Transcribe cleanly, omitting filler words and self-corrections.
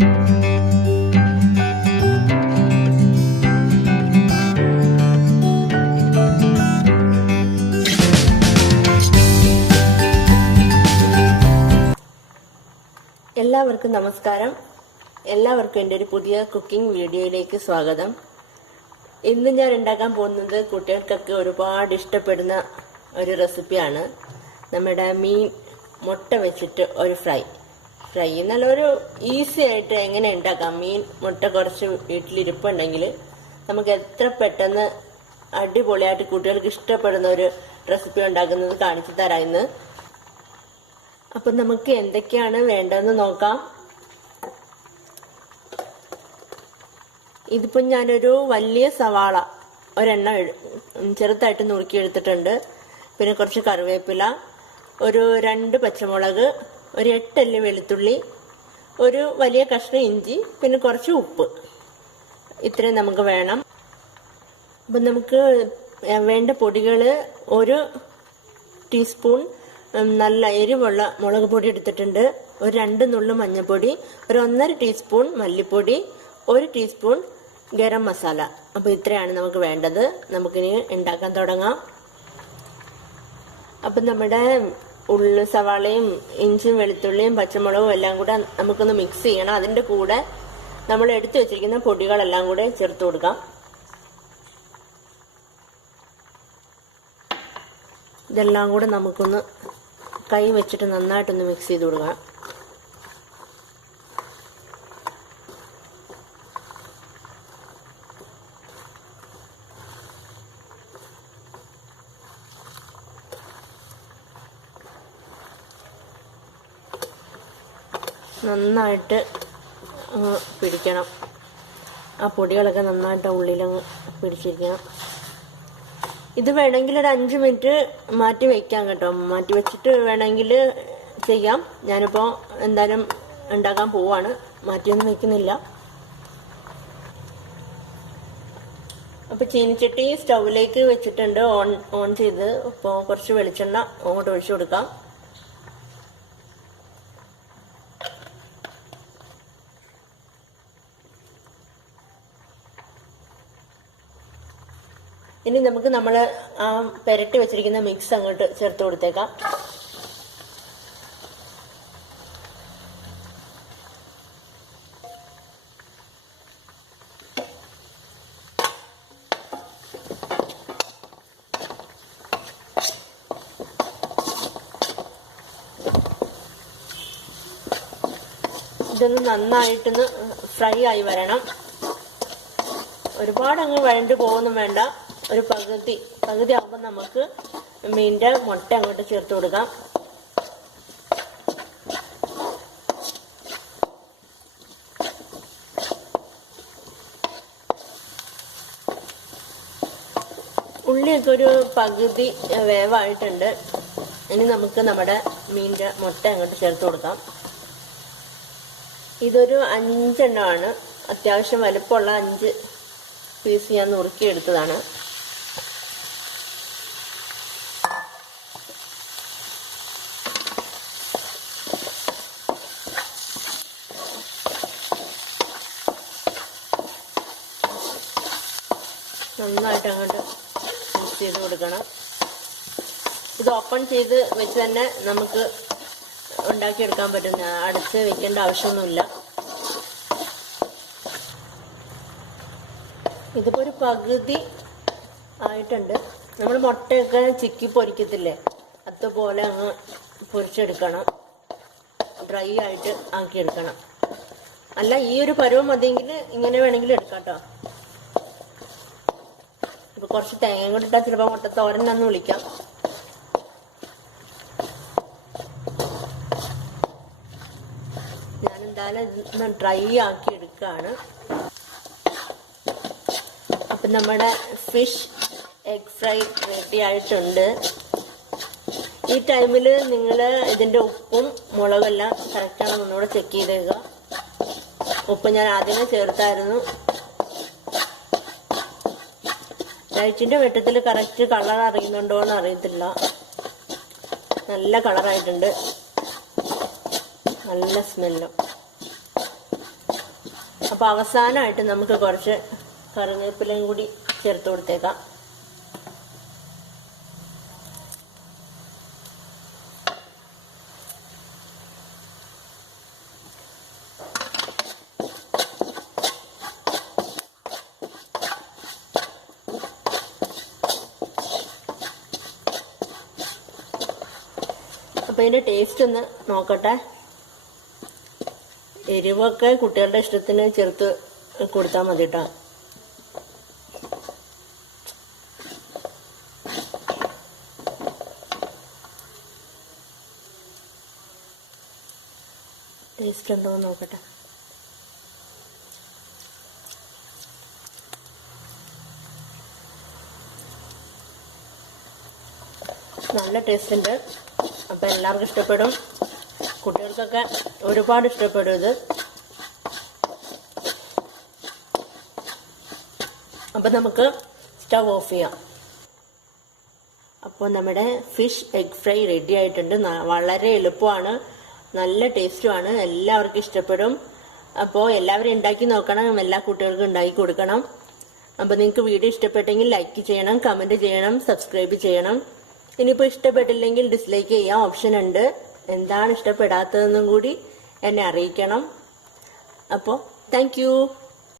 എല്ലാവർക്കും നമസ്കാരം. എല്ലാവർക്കും എൻ്റെ ഒരു പുതിയ കുക്കിംഗ് വീഡിയോയിലേക്ക് സ്വാഗതം. ഇന്ന് ഞാൻ ഉണ്ടാക്കാൻ പോകുന്നത് കുട്ടികൾക്കൊക്കെ ഒരുപാട് ഇഷ്ടപ്പെടുന്ന ഒരു റെസിപ്പിയാണ്. നമ്മുടെ മീൻ മുട്ട വെച്ചിട്ട് ഒരു ഫ്രൈ നല്ലൊരു ഈസി ആയിട്ട് എങ്ങനെ ഉണ്ടാക്കാം. മീൻ മുട്ട കുറച്ച് വീട്ടിലിരിപ്പുണ്ടെങ്കിൽ നമുക്ക് എത്ര പെട്ടെന്ന് അടിപൊളിയായിട്ട് കുട്ടികൾക്ക് ഇഷ്ടപ്പെടുന്ന ഒരു റെസിപ്പി ഉണ്ടാക്കുന്നത് കാണിച്ചു തരാം ഇന്ന്. അപ്പം നമുക്ക് എന്തൊക്കെയാണ് വേണ്ടതെന്ന് നോക്കാം. ഇതിപ്പോൾ ഞാനൊരു വലിയ സവാള ഒരെണ്ണം ചെറുതായിട്ട് നുറുക്കി എടുത്തിട്ടുണ്ട്. പിന്നെ കുറച്ച് കറിവേപ്പില, ഒരു 2 പച്ചമുളക്, ഒരു 8 അല്ലി വെളുത്തുള്ളി, ഒരു വലിയ കഷ്ണം ഇഞ്ചി, പിന്നെ കുറച്ച് ഉപ്പ്. ഇത്രയും നമുക്ക് വേണം. അപ്പം നമുക്ക് വേണ്ട പൊടികൾ: 1 ടീസ്പൂൺ നല്ല എരിവുള്ള മുളക് പൊടി എടുത്തിട്ടുണ്ട്, ഒരു 2 നുള്ളു മഞ്ഞൾപ്പൊടി, ഒരു 1.5 ടീസ്പൂൺ മല്ലിപ്പൊടി, 1 ടീസ്പൂൺ ഗരം മസാല. അപ്പോൾ ഇത്രയാണ് നമുക്ക് വേണ്ടത്. നമുക്കിനി ഉണ്ടാക്കാൻ തുടങ്ങാം. അപ്പം നമ്മുടെ സവാളയും ഇഞ്ചിയും വെളുത്തുള്ളിയും പച്ചമുളകും എല്ലാം കൂടെ നമുക്കൊന്ന് മിക്സ് ചെയ്യണം. അതിൻ്റെ കൂടെ നമ്മൾ എടുത്തു വെച്ചിരിക്കുന്ന പൊടികളെല്ലാം കൂടെ ചേർത്ത് കൊടുക്കാം. ഇതെല്ലാം കൂടെ നമുക്കൊന്ന് കൈ വെച്ചിട്ട് നന്നായിട്ടൊന്ന് മിക്സ് ചെയ്ത് കൊടുക്കണം. നന്നായിട്ട് പിടിക്കണം. ആ പൊടികളൊക്കെ നന്നായിട്ട് ഉള്ളിലങ്ങ് പിടിച്ചിരിക്കണം. ഇത് വേണമെങ്കിൽ ഒരു 5 മിനിറ്റ് മാറ്റി വയ്ക്കാം കേട്ടോ. മാറ്റി വെച്ചിട്ട് വേണമെങ്കിൽ ചെയ്യാം. ഞാനിപ്പോൾ എന്തായാലും ഉണ്ടാക്കാൻ പോവാണ്, മാറ്റിയൊന്നും വെക്കുന്നില്ല. അപ്പോൾ ചീനിച്ചട്ടി സ്റ്റൗവിലേക്ക് വെച്ചിട്ടുണ്ട്, ഓൺ ചെയ്ത്. ഇപ്പോൾ കുറച്ച് വെളിച്ചെണ്ണ അങ്ങോട്ട് ഒഴിച്ചു കൊടുക്കാം. ഇനി നമുക്ക് നമ്മൾ ആ പെരട്ടി വെച്ചിരിക്കുന്ന മിക്സ് അങ്ങോട്ട് ചേർത്ത് കൊടുത്തേക്കാം. ഇതൊന്ന് നന്നായിട്ടൊന്ന് ഫ്രൈ ആയി വരണം. ഒരുപാട് അങ്ങ് വഴണ്ട് പോകുന്നു വേണ്ട. ഒരു പകുതി ആകുമ്പോൾ നമുക്ക് മീനിന്റെ മുട്ട അങ്ങോട്ട് ചേർത്ത് കൊടുക്കാം. ഉള്ളിയൊക്കെ ഒരു പകുതി വേവായിട്ടുണ്ട്. ഇനി നമുക്ക് നമ്മുടെ മീനിന്റെ മുട്ട അങ്ങോട്ട് ചേർത്ത് കൊടുക്കാം. ഇതൊരു 5 എണ്ണമാണ്. അത്യാവശ്യം വലുപ്പമുള്ള 5 പീസ് ഞാൻ നുറുക്കിയെടുത്തതാണ്. നന്നായിട്ട് അങ്ങോട്ട് മിക്സ് ചെയ്ത് കൊടുക്കണം. ഇത് ഓപ്പൺ ചെയ്ത് വെച്ച് തന്നെ നമുക്ക് ഉണ്ടാക്കിയെടുക്കാൻ പറ്റുന്ന, അടച്ച് വെക്കേണ്ട ആവശ്യമൊന്നുമില്ല. ഇതിപ്പോൾ ഒരു പകുതി ആയിട്ടുണ്ട്. നമ്മൾ മുട്ടയൊക്കെ ചിക്കി പൊരിക്കത്തില്ലേ, അതുപോലെ അങ്ങ് പൊരിച്ചെടുക്കണം. ഡ്രൈ ആയിട്ട് ആക്കിയെടുക്കണം. അല്ല, ഈ ഒരു പരുവം മതിയെങ്കിൽ ഇങ്ങനെ വേണമെങ്കിൽ എടുക്കാം കേട്ടോ. ഇപ്പൊ കുറച്ച് തേങ്ങ കൂടെ ഇട്ടാൽ ചിലപ്പോൾ മുട്ട തോരനെന്ന് വിളിക്കാം. ഞാൻ എന്തായാലും ഇതൊന്ന് ഡ്രൈ ആക്കി എടുക്കുകയാണ്. അപ്പം നമ്മുടെ ഫിഷ് എഗ് ഫ്രൈ റെഡി ആയിട്ടുണ്ട്. ഈ ടൈമിൽ നിങ്ങൾ ഇതിൻ്റെ ഉപ്പും മുളകെല്ലാം കറക്റ്റാണ് ഒന്നുകൂടെ ചെക്ക് ചെയ്തേക്കുക. ഉപ്പ് ഞാൻ ആദ്യമേ ചേർത്തായിരുന്നു. ലൈറ്റിന്റെ വെട്ടത്തിൽ കറക്റ്റ് കളർ അറിയുന്നുണ്ടോ എന്ന് അറിയത്തില്ല. നല്ല കളറായിട്ടുണ്ട്, നല്ല സ്മെല്ലും. അപ്പോൾ അവസാനമായിട്ട് നമുക്ക് കുറച്ച് കറിവേപ്പിലയും കൂടി ചേർത്ത് കൊടുത്തേക്കാം. അപ്പോൾ ഇതിൻ്റെ ടേസ്റ്റ് ഒന്ന് നോക്കട്ടെ. എരിവൊക്കെ കുട്ടികളുടെ ഇഷ്ടത്തിന് ചേർത്ത് കൊടുത്താൽ മതി കേട്ടോ. ടേസ്റ്റ് ഉണ്ടോ എന്ന് നോക്കട്ടെ. നല്ല ടേസ്റ്റ് ഉണ്ട്. അപ്പം എല്ലാവർക്കും ഇഷ്ടപ്പെടും. കുട്ടികൾക്കൊക്കെ ഒരുപാട് ഇഷ്ടപ്പെടും ഇത്. അപ്പം നമുക്ക് സ്റ്റവ് ഓഫ് ചെയ്യാം. അപ്പോൾ നമ്മുടെ ഫിഷ് എഗ് ഫ്രൈ റെഡി ആയിട്ടുണ്ട്. വളരെ എളുപ്പമാണ്, നല്ല ടേസ്റ്റുമാണ്, എല്ലാവർക്കും ഇഷ്ടപ്പെടും. അപ്പോൾ എല്ലാവരും ഉണ്ടാക്കി നോക്കണം, എല്ലാ കുട്ടികൾക്കും ഉണ്ടാക്കി കൊടുക്കണം. അപ്പോൾ നിങ്ങൾക്ക് വീഡിയോ ഇഷ്ടപ്പെട്ടെങ്കിൽ ലൈക്ക് ചെയ്യണം, കമൻറ്റ് ചെയ്യണം, സബ്സ്ക്രൈബ് ചെയ്യണം. ഇനിയിപ്പോൾ ഇഷ്ടപ്പെട്ടില്ലെങ്കിൽ ഡിസ്ലൈക്ക് ചെയ്യാൻ ഓപ്ഷൻ ഉണ്ട്. എന്താണ് ഇഷ്ടപ്പെടാത്തതെന്നും കൂടി എന്നെ അറിയിക്കണം. അപ്പോൾ താങ്ക് യു.